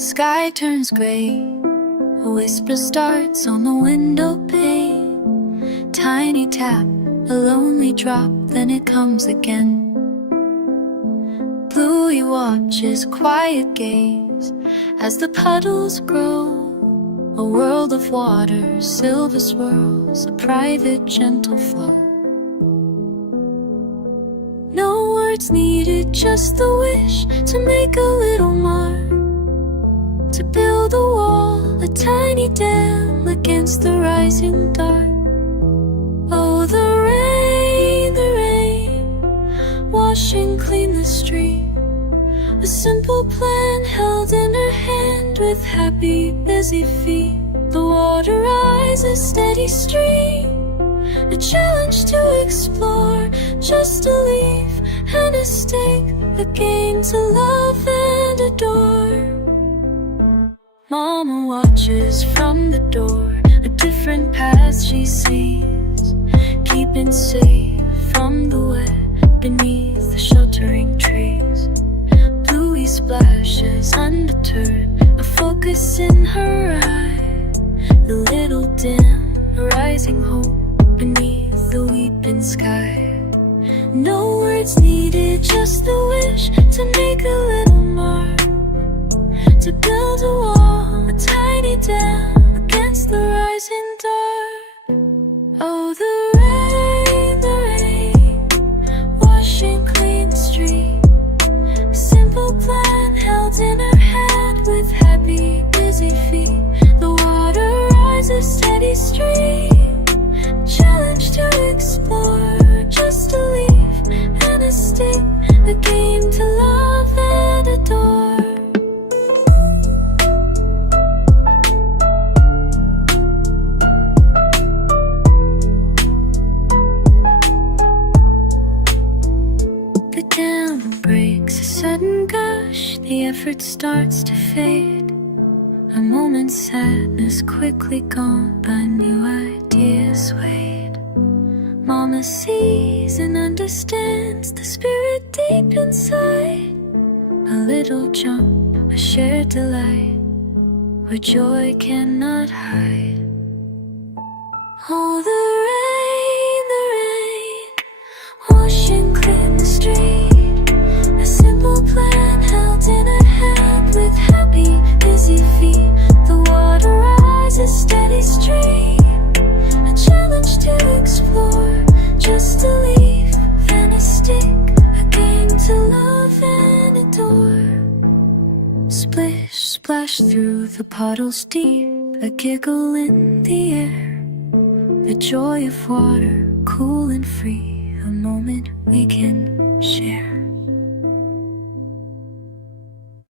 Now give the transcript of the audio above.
Sky turns gray, a whisper starts on the window pane. Tiny tap, a lonely drop, then it comes again. Bluey watches, quiet gaze, as the puddles grow. A world of water, silver swirls, a private gentle flow. No words needed, just the wish to make a little mark, to build a wall, a tiny dam against the rising dark. Oh, the rain, washing clean the street. A simple plan held in her hand with happy, busy feet. The water rises, steady stream, a challenge to explore, just a leaf and a stake, a game to love and adore. Mama watches from the door, a different path she sees, keeping safe from the wet beneath the sheltering trees. Bluey splashes undeterred, a focus in her eye, the little dim, rising hope beneath the weeping sky. No words needed, just the wish to make a little mark, to build a wall, a tiny dam against the rising dark. Oh, the rain, washing clean the street. A simple plan held in her hand with happy, busy feet. The water rises, steady stream, challenge to explore, just a leaf and a stick, a game to love and adore. The dam breaks, a sudden gush, the effort starts to fade. A moment's sadness quickly gone by, new ideas wait. Mama sees and understands the spirit deep inside. A little jump, a shared delight, where joy cannot hide. Oh, the rain, washing clean the street. A simple plan held in a hand with happy, busy feet. The water rises, steady stream, a challenge to explore, just a leaf and a stick, a game to love and adore. Splish, splash through the puddles deep, a giggle in the air. The joy of water, cool and free, a moment we can share.